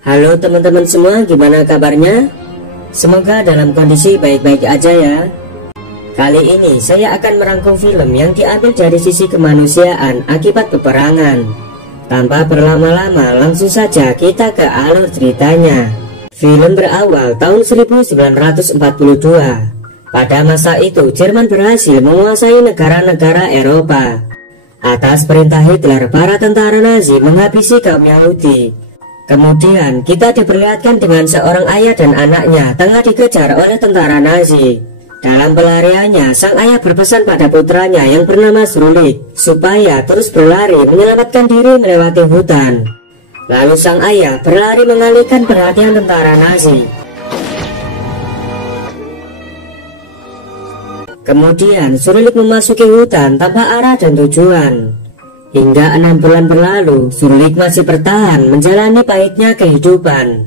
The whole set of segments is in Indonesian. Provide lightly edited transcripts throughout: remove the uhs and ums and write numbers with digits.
Halo teman-teman semua, gimana kabarnya? Semoga dalam kondisi baik-baik aja ya. Kali ini saya akan merangkum film yang diambil dari sisi kemanusiaan akibat peperangan. Tanpa berlama-lama, langsung saja kita ke alur ceritanya. Film berawal tahun 1942. Pada masa itu, Jerman berhasil menguasai negara-negara Eropa. Atas perintah Hitler, para tentara Nazi menghabisi kaum Yahudi. Kemudian kita diperlihatkan dengan seorang ayah dan anaknya tengah dikejar oleh tentara Nazi. Dalam pelariannya, sang ayah berpesan pada putranya yang bernama Srulik supaya terus berlari menyelamatkan diri melewati hutan. Lalu sang ayah berlari mengalihkan perhatian tentara Nazi. Kemudian Srulik memasuki hutan tanpa arah dan tujuan. Hingga 6 bulan berlalu, Srulik masih bertahan menjalani pahitnya kehidupan.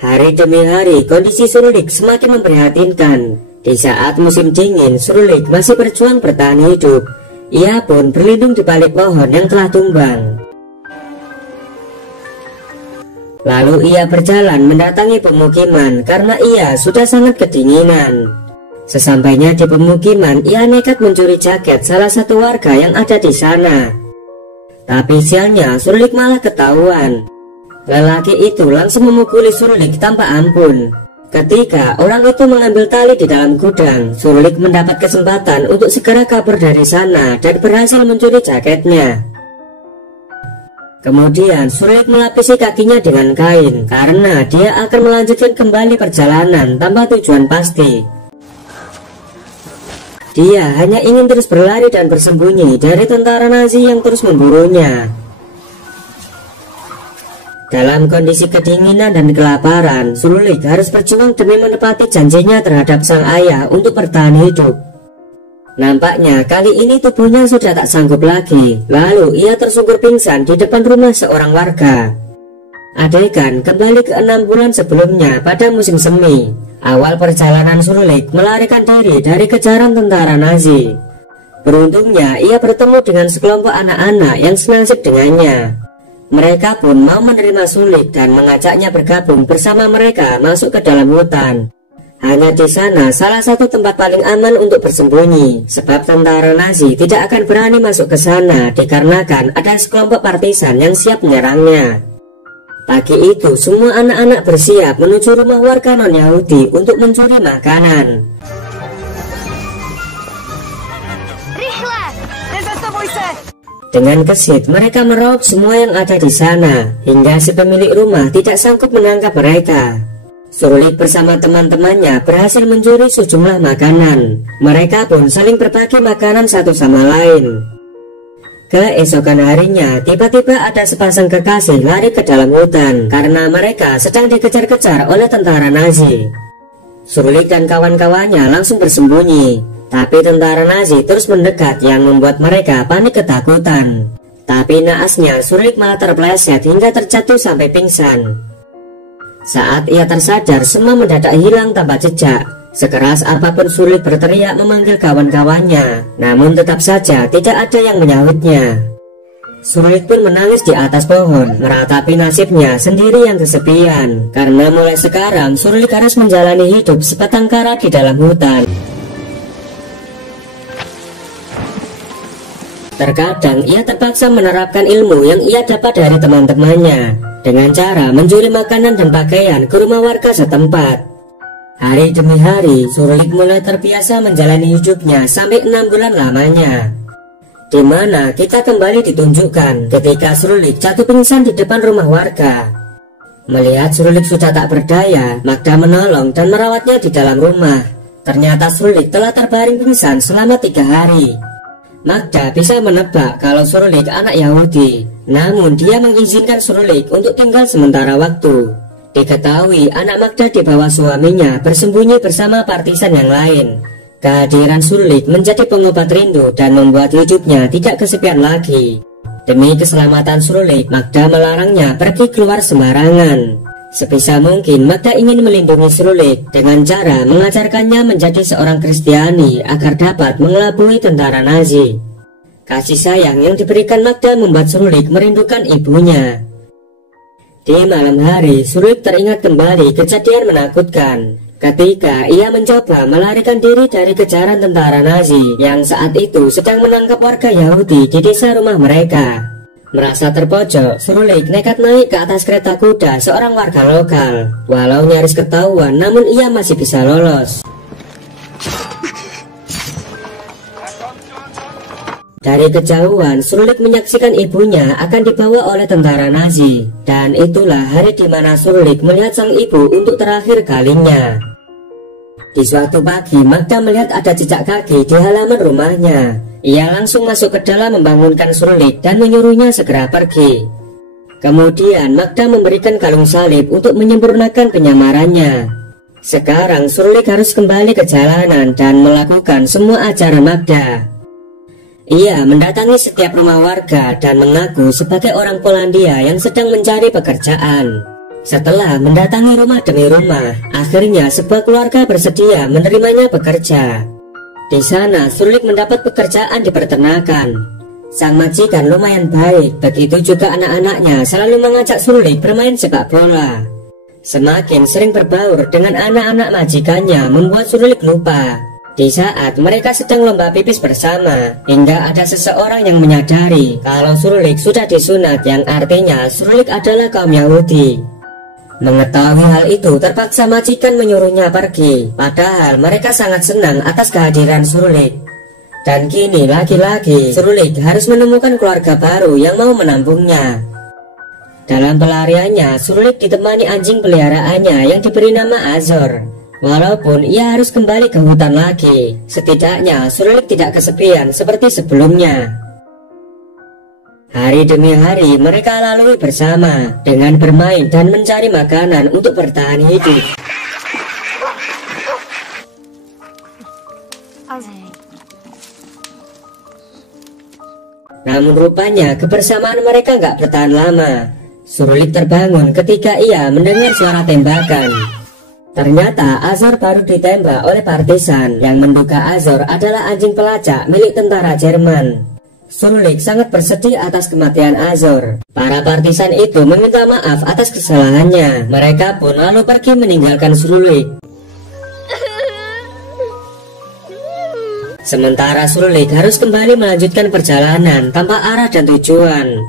Hari demi hari, kondisi Srulik semakin memprihatinkan. Di saat musim dingin, Srulik masih berjuang bertahan hidup. Ia pun berlindung di balik pohon yang telah tumbang. Lalu ia berjalan mendatangi pemukiman karena ia sudah sangat kedinginan. Sesampainya di pemukiman, ia nekat mencuri jaket salah satu warga yang ada di sana. Tapi sialnya, Srulik malah ketahuan. Lelaki itu langsung memukuli Srulik tanpa ampun. Ketika orang itu mengambil tali di dalam gudang, Srulik mendapat kesempatan untuk segera kabur dari sana dan berhasil mencuri jaketnya. Kemudian Srulik melapisi kakinya dengan kain karena dia akan melanjutkan kembali perjalanan tanpa tujuan pasti. Dia hanya ingin terus berlari dan bersembunyi dari tentara Nazi yang terus memburunya. Dalam kondisi kedinginan dan kelaparan, Srulik harus berjuang demi menepati janjinya terhadap sang ayah untuk bertahan hidup. Nampaknya kali ini tubuhnya sudah tak sanggup lagi. Lalu ia tersungkur pingsan di depan rumah seorang warga. Adegan kembali ke 6 bulan sebelumnya pada musim semi. Awal perjalanan Srulik melarikan diri dari kejaran tentara Nazi. Beruntungnya ia bertemu dengan sekelompok anak-anak yang senasib dengannya. Mereka pun mau menerima Srulik dan mengajaknya bergabung bersama mereka masuk ke dalam hutan. Hanya di sana salah satu tempat paling aman untuk bersembunyi, sebab tentara Nazi tidak akan berani masuk ke sana dikarenakan ada sekelompok partisan yang siap menyerangnya. Pagi itu semua anak-anak bersiap menuju rumah warga non-Yahudi untuk mencuri makanan. Dengan gesit mereka meraup semua yang ada di sana, hingga si pemilik rumah tidak sanggup menangkap mereka. Srulik bersama teman-temannya berhasil mencuri sejumlah makanan. Mereka pun saling berbagi makanan satu sama lain. Keesokan harinya, tiba-tiba ada sepasang kekasih lari ke dalam hutan karena mereka sedang dikejar-kejar oleh tentara Nazi. Srulik dan kawan-kawannya langsung bersembunyi, tapi tentara Nazi terus mendekat yang membuat mereka panik ketakutan. Tapi naasnya, Srulik malah terpeleset hingga terjatuh sampai pingsan. Saat ia tersadar, semua mendadak hilang tanpa jejak. Sekeras apapun Srulik berteriak memanggil kawan-kawannya, namun tetap saja tidak ada yang menyahutnya. Srulik pun menangis di atas pohon, meratapi nasibnya sendiri yang kesepian. Karena mulai sekarang Srulik harus menjalani hidup sebatang kara di dalam hutan. Terkadang ia terpaksa menerapkan ilmu yang ia dapat dari teman-temannya dengan cara mencuri makanan dan pakaian ke rumah warga setempat. Hari demi hari, Srulik mulai terbiasa menjalani hidupnya sampai 6 bulan lamanya. Di mana kita kembali ditunjukkan ketika Srulik jatuh pingsan di depan rumah warga. Melihat Srulik sudah tak berdaya, Magda menolong dan merawatnya di dalam rumah. Ternyata Srulik telah terbaring pingsan selama 3 hari. Magda bisa menebak kalau Srulik anak Yahudi, namun dia mengizinkan Srulik untuk tinggal sementara waktu. Diketahui anak Magda di bawah suaminya bersembunyi bersama partisan yang lain. Kehadiran Srulik menjadi pengobat rindu dan membuat hidupnya tidak kesepian lagi. Demi keselamatan Srulik, Magda melarangnya pergi keluar sembarangan. Sebisa mungkin Magda ingin melindungi Srulik dengan cara mengajarkannya menjadi seorang Kristiani agar dapat mengelabui tentara Nazi. Kasih sayang yang diberikan Magda membuat Srulik merindukan ibunya. Di malam hari, Surlik teringat kembali kejadian menakutkan ketika ia mencoba melarikan diri dari kejaran tentara Nazi yang saat itu sedang menangkap warga Yahudi di desa rumah mereka. Merasa terpojok, Surlik nekat naik ke atas kereta kuda seorang warga lokal. Walau nyaris ketahuan, namun ia masih bisa lolos. Dari kejauhan, Surlik menyaksikan ibunya akan dibawa oleh tentara Nazi. Dan itulah hari di mana Surlik melihat sang ibu untuk terakhir kalinya. Di suatu pagi, Magda melihat ada jejak kaki di halaman rumahnya. Ia langsung masuk ke dalam membangunkan Surlik dan menyuruhnya segera pergi. Kemudian Magda memberikan kalung salib untuk menyempurnakan penyamarannya. Sekarang Surlik harus kembali ke jalanan dan melakukan semua ajaran Magda. Ia mendatangi setiap rumah warga dan mengaku sebagai orang Polandia yang sedang mencari pekerjaan. Setelah mendatangi rumah demi rumah, akhirnya sebuah keluarga bersedia menerimanya bekerja. Di sana, Surlik mendapat pekerjaan di peternakan. Sang majikan lumayan baik, begitu juga anak-anaknya selalu mengajak Surlik bermain sepak bola. Semakin sering berbaur dengan anak-anak majikannya membuat Surlik lupa. Di saat mereka sedang lomba pipis bersama, hingga ada seseorang yang menyadari kalau Surlik sudah disunat, yang artinya Surlik adalah kaum Yahudi. Mengetahui hal itu, terpaksa majikan menyuruhnya pergi, padahal mereka sangat senang atas kehadiran Surlik. Dan kini lagi-lagi Surlik harus menemukan keluarga baru yang mau menampungnya. Dalam pelariannya, Surlik ditemani anjing peliharaannya yang diberi nama Azor. Walaupun ia harus kembali ke hutan lagi, setidaknya Surlik tidak kesepian seperti sebelumnya. Hari demi hari mereka lalui bersama dengan bermain dan mencari makanan untuk bertahan hidup. Namun rupanya kebersamaan mereka nggak bertahan lama. Surlik terbangun ketika ia mendengar suara tembakan. Ternyata Azor baru ditembak oleh partisan yang menduga Azor adalah anjing pelacak milik tentara Jerman. Surlik sangat bersedih atas kematian Azor. Para partisan itu meminta maaf atas kesalahannya. Mereka pun lalu pergi meninggalkan Surlik. Sementara Surlik harus kembali melanjutkan perjalanan tanpa arah dan tujuan.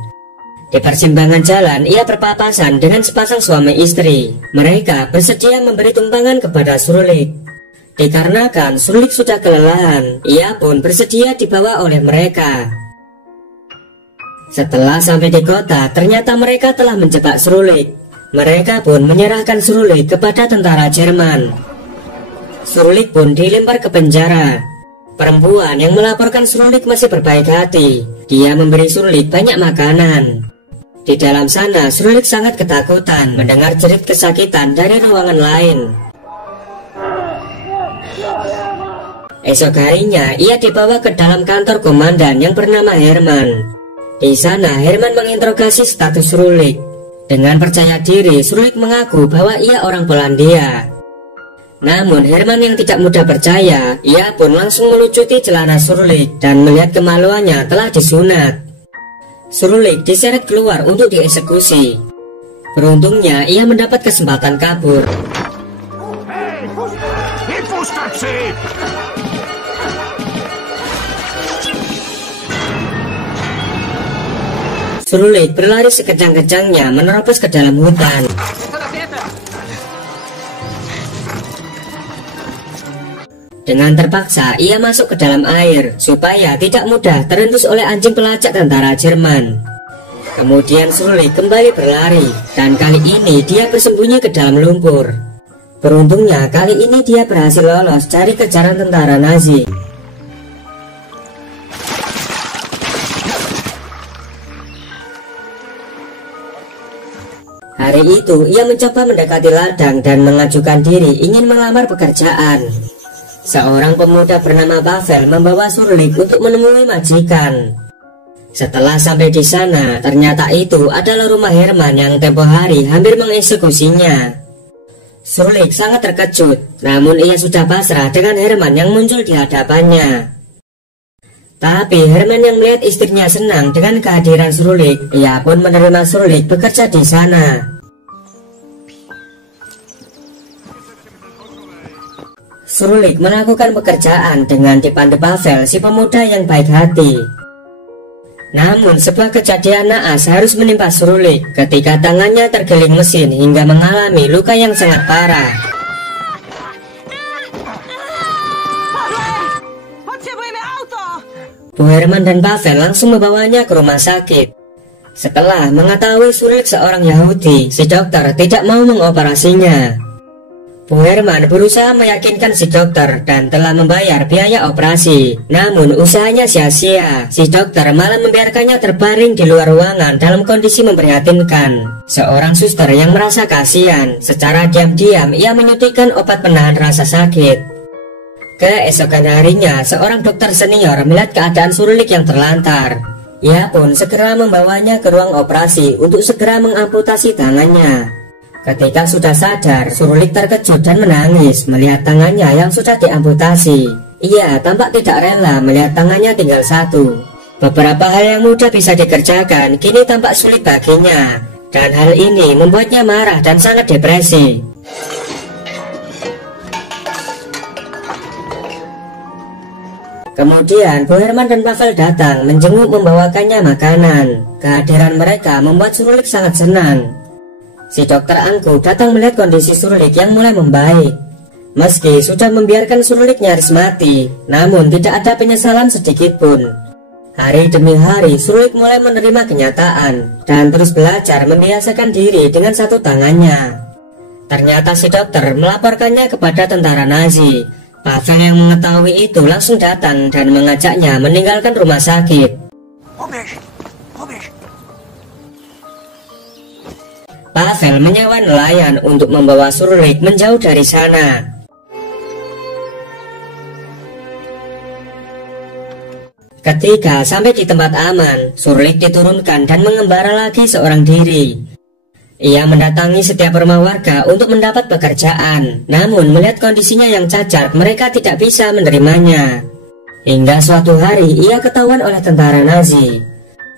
Di persimpangan jalan, ia berpapasan dengan sepasang suami istri. Mereka bersedia memberi tumpangan kepada Surlik. Dikarenakan Surlik sudah kelelahan, ia pun bersedia dibawa oleh mereka. Setelah sampai di kota, ternyata mereka telah menjebak Surlik. Mereka pun menyerahkan Surlik kepada tentara Jerman. Surlik pun dilempar ke penjara. Perempuan yang melaporkan Surlik masih berbaik hati. Dia memberi Surlik banyak makanan. Di dalam sana, Surlik sangat ketakutan mendengar jerit kesakitan dari ruangan lain. Esok harinya, ia dibawa ke dalam kantor komandan yang bernama Herman. Di sana, Herman menginterogasi status Surlik. Dengan percaya diri, Surlik mengaku bahwa ia orang Polandia. Namun, Herman yang tidak mudah percaya, ia pun langsung melucuti celana Surlik dan melihat kemaluannya telah disunat. Surlik diseret keluar untuk dieksekusi. Beruntungnya ia mendapat kesempatan kabur. Surlik berlari sekejang-kejangnya menerobos ke dalam hutan. Dengan terpaksa, ia masuk ke dalam air supaya tidak mudah terendus oleh anjing pelacak tentara Jerman. Kemudian Surlik kembali berlari, dan kali ini dia bersembunyi ke dalam lumpur. Beruntungnya kali ini dia berhasil lolos dari kejaran tentara Nazi. Hari itu ia mencoba mendekati ladang dan mengajukan diri ingin melamar pekerjaan. Seorang pemuda bernama Pavel membawa Surlik untuk menemui majikan. Setelah sampai di sana, ternyata itu adalah rumah Herman yang tempo hari hampir mengeksekusinya. Surlik sangat terkejut, namun ia sudah pasrah dengan Herman yang muncul di hadapannya. Tapi Herman yang melihat istrinya senang dengan kehadiran Surlik, ia pun menerima Surlik bekerja di sana. Surulik melakukan pekerjaan dengan dipandu Pavel, si pemuda yang baik hati. Namun sebuah kejadian naas harus menimpa Surulik ketika tangannya tergiling mesin hingga mengalami luka yang sangat parah. Bu Herman dan Pavel langsung membawanya ke rumah sakit. Setelah mengetahui Surulik seorang Yahudi, si dokter tidak mau mengoperasinya. Bu Herman berusaha meyakinkan si dokter dan telah membayar biaya operasi. Namun usahanya sia-sia. Si dokter malah membiarkannya terbaring di luar ruangan dalam kondisi memprihatinkan. Seorang suster yang merasa kasihan, secara diam-diam ia menyuntikkan obat penahan rasa sakit. Keesokan harinya, seorang dokter senior melihat keadaan Surulik yang terlantar. Ia pun segera membawanya ke ruang operasi untuk segera mengamputasi tangannya. Ketika sudah sadar, Surulik terkejut dan menangis melihat tangannya yang sudah diamputasi. Ia tampak tidak rela melihat tangannya tinggal satu. Beberapa hal yang mudah bisa dikerjakan kini tampak sulit baginya, dan hal ini membuatnya marah dan sangat depresi. Kemudian Bu Herman dan Pavel datang menjenguk membawakannya makanan. Kehadiran mereka membuat Surulik sangat senang. Si dokter Angku datang melihat kondisi Surulik yang mulai membaik. Meski sudah membiarkan Surulik nyaris mati, namun tidak ada penyesalan sedikit pun. Hari demi hari Surulik mulai menerima kenyataan dan terus belajar membiasakan diri dengan satu tangannya. Ternyata si dokter melaporkannya kepada tentara Nazi. Pavel yang mengetahui itu langsung datang dan mengajaknya meninggalkan rumah sakit. Pavel menyewa nelayan untuk membawa Surulik menjauh dari sana. Ketika sampai di tempat aman, Surulik diturunkan dan mengembara lagi seorang diri. Ia mendatangi setiap rumah warga untuk mendapat pekerjaan. Namun melihat kondisinya yang cacat, mereka tidak bisa menerimanya. Hingga suatu hari ia ketahuan oleh tentara Nazi.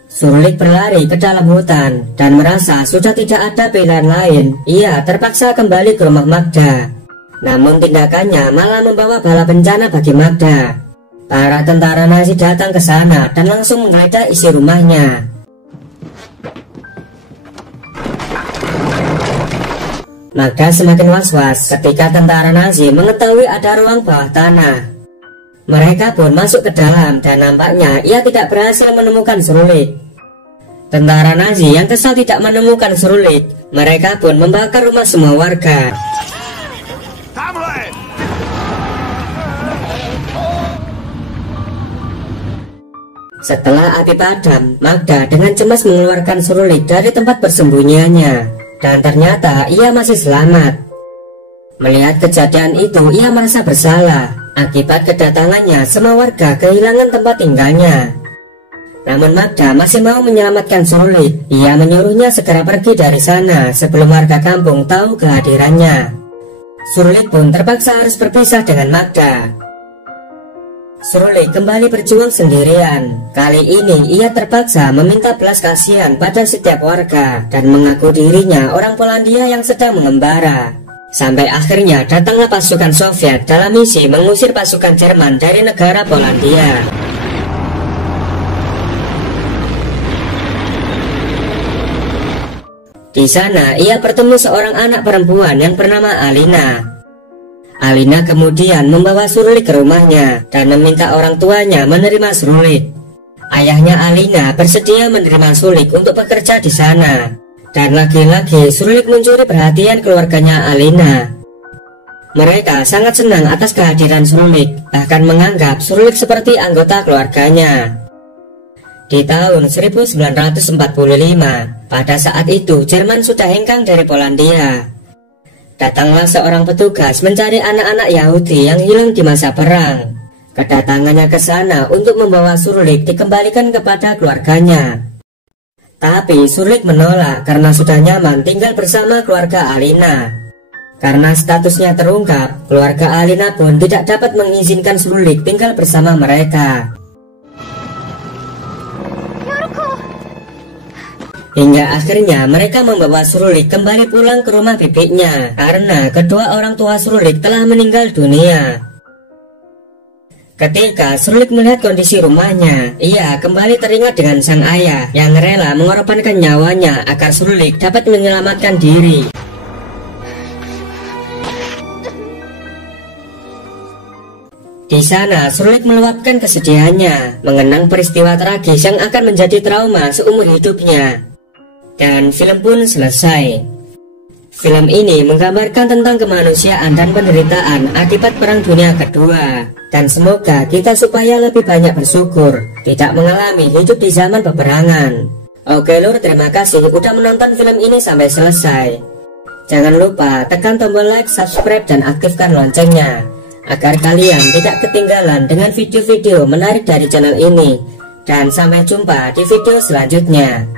Surulik berlari ke dalam hutan dan merasa sudah tidak ada pilihan lain. Ia terpaksa kembali ke rumah Magda. Namun tindakannya malah membawa bala bencana bagi Magda. Para tentara Nazi datang ke sana dan langsung menggeledah isi rumahnya. Magda semakin was-was ketika tentara Nazi mengetahui ada ruang bawah tanah. Mereka pun masuk ke dalam dan nampaknya ia tidak berhasil menemukan Surulik. Tentara Nazi yang kesal tidak menemukan Surulik, mereka pun membakar rumah semua warga. Setelah api padam, Magda dengan cemas mengeluarkan Surulik dari tempat persembunyiannya. Dan ternyata ia masih selamat. Melihat kejadian itu, ia merasa bersalah. Akibat kedatangannya, semua warga kehilangan tempat tinggalnya. Namun Magda masih mau menyelamatkan Surulik. Ia menyuruhnya segera pergi dari sana sebelum warga kampung tahu kehadirannya. Surulik pun terpaksa harus berpisah dengan Magda. Surulik kembali berjuang sendirian. Kali ini ia terpaksa meminta belas kasihan pada setiap warga dan mengaku dirinya orang Polandia yang sedang mengembara. Sampai akhirnya datanglah pasukan Soviet dalam misi mengusir pasukan Jerman dari negara Polandia. Di sana ia bertemu seorang anak perempuan yang bernama Alina. Alina kemudian membawa Surulik ke rumahnya dan meminta orang tuanya menerima Surulik. Ayahnya Alina bersedia menerima Surulik untuk bekerja di sana. Dan lagi-lagi Surulik mencuri perhatian keluarganya Alina. Mereka sangat senang atas kehadiran Surulik, bahkan menganggap Surulik seperti anggota keluarganya. Di tahun 1945, pada saat itu Jerman sudah hengkang dari Polandia. Datanglah seorang petugas mencari anak-anak Yahudi yang hilang di masa perang. Kedatangannya ke sana untuk membawa Surulik dikembalikan kepada keluarganya. Tapi Surulik menolak karena sudah nyaman tinggal bersama keluarga Alina. Karena statusnya terungkap, keluarga Alina pun tidak dapat mengizinkan Surulik tinggal bersama mereka. Hingga akhirnya mereka membawa Surulik kembali pulang ke rumah bibinya karena kedua orang tua Surulik telah meninggal dunia. Ketika Surlik melihat kondisi rumahnya, ia kembali teringat dengan sang ayah yang rela mengorbankan nyawanya agar Surlik dapat menyelamatkan diri. Di sana, Surlik meluapkan kesedihannya mengenang peristiwa tragis yang akan menjadi trauma seumur hidupnya. Dan film pun selesai. Film ini menggambarkan tentang kemanusiaan dan penderitaan akibat Perang Dunia Kedua. Dan semoga kita supaya lebih banyak bersyukur, tidak mengalami hidup di zaman peperangan. Oke lur, terima kasih udah menonton film ini sampai selesai. Jangan lupa tekan tombol like, subscribe, dan aktifkan loncengnya, agar kalian tidak ketinggalan dengan video-video menarik dari channel ini. Dan sampai jumpa di video selanjutnya.